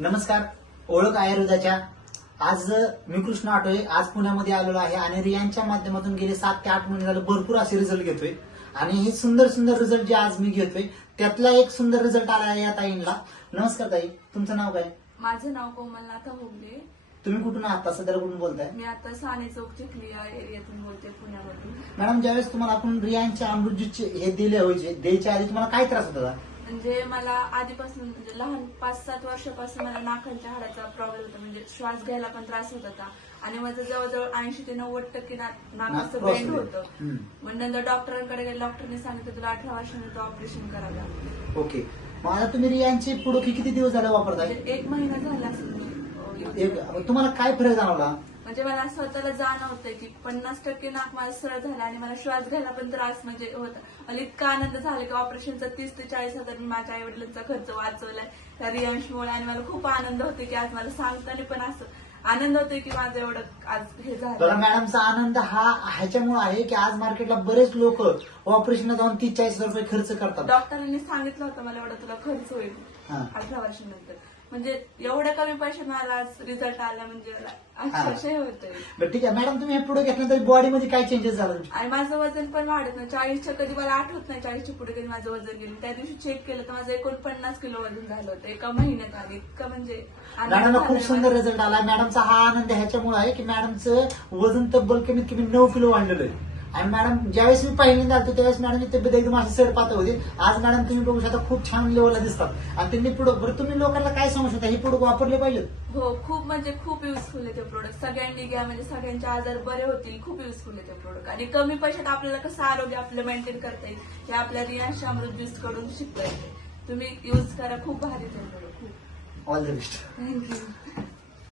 नमस्कार. ओळख आयुर्वेदाच्या आज मी कृष्ण आठवले आज पुण्यामध्ये आलेलो आहे आणि रियांच्या माध्यमातून गेले 7 ते 8 महिने झाले भरपूर असे रिझल्ट घेतोय आणि हे सुंदर सुंदर रिझल्ट जे आज मी घेतोय त्यातला एक सुंदर रिझल्ट आला आहे या ताईंना. नमस्कार ताई, तुमचं नाव काय? माझं नाव कोमलनाथ होगले. तुम्ही कुठून आहात? सध्याला कुठून बोलताय? मी आता साने चौक चिखली या एरियातून बोलते, पुण्यामधून. मॅडम, ज्यावेळेस तुम्हाला आपण रियांच्या अमृतज्यूसचे हे दिले होते द्यायच्या आधी तुम्हाला काय त्रास होता? म्हणजे मला आधीपासून म्हणजे लहान 5-7 वर्षापासून मला नाकांच्या हाडाचा प्रॉब्लेम होता, म्हणजे श्वास घ्यायला पण त्रास होत होता आणि माझं जवळजवळ 80 ते 90% नाकाचं बेंड होतं. मग नंतर डॉक्टरांकडे गेले, डॉक्टरने सांगितलं तुला 18 वर्षानंतर ऑपरेशन करावं लागलं. ओके. मग आता तुम्ही रियांचे प्रोडक्ट किती दिवस झाले वापरताय? म्हणजे 1 महिना झाला असेल मी तुम्हाला काय फरक जाणवला? म्हणजे मला स्वतःला जाणवतंय की 50% नाक माझं सरळ झालं आणि मला श्वास घ्यायला पण त्रास म्हणजे होता. मला इतका आनंद झाला की ऑपरेशनचा 30 ते 40 हजार मी माझ्या आई वडिलांचा खर्च वाचवलाय त्या रियांशमुळे आणि मला खूप आनंद होतो की आज मला सांगताना पण असं आनंद होतोय की माझं एवढं आज हे झालं. बरं, मॅडमचा आनंद हा ह्याच्यामुळे आहे की आज मार्केटला बरेच लोक ऑपरेशनला जाऊन 30-40 हजार रुपये खर्च करतात. डॉक्टरांनी सांगितलं होतं मला एवढं तुला खर्च होईल 18 वर्षानंतर. म्हणजे एवढ्या कमी पैशात मला आज रिझल्ट आला म्हणजे अक्षरशः होतंय. बरं, ठीक आहे मॅडम, तुम्ही हे पुढे घेतल्यानंतर बॉडीमध्ये काय चेंजेस झाले? आणि माझं वजन पण वाढत नाही. 40च्या कधी मला आठवत नाही 40च्या पुढे कधी माझं वजन गेलं. त्या दिवशी चेक केलं तर माझं 49 किलो वजन झालं होतं एका महिन्यात. आणि इतकं म्हणजे मॅडमला खूप सुंदर रिझल्ट आला. मॅडमचा हा आनंद ह्याच्यामुळे आहे की मॅडमचं वजन तब्बल कमीत कमी 9 किलो वाढलेलं आहे. आणि मॅडम ज्यावेळेस मी पहिल्यांदा आलतो त्यावेळेस मॅडमची तब्येत एकदम अशी सर पातळ होती. आज मॅडम तुम्ही बघू शकता खूप छान लेवलला दिसतात आणि त्यांनी प्रोडक्ट. बरं, तुम्ही लोकांना काय सांगू शकता, हे प्रोडक्ट वापरले पाहिजेत? हो, खूप म्हणजे खूप युजफुल आहे ते प्रोडक्ट. सगळ्यांनी घ्या, म्हणजे सगळ्यांचे आजार बरे होतील. खूप युजफुल आहे ते प्रोडक्ट आणि कमी पैशात आपल्याला कसं आरोग्य आपलं मेंटेन करता येईल हे आपल्या रियांश अमृत ज्यूस कडून शिकता येते. तुम्ही युज करा, खूप भारी ते प्रोडक्ट. खूप ऑल द बेस्ट. थँक्यू.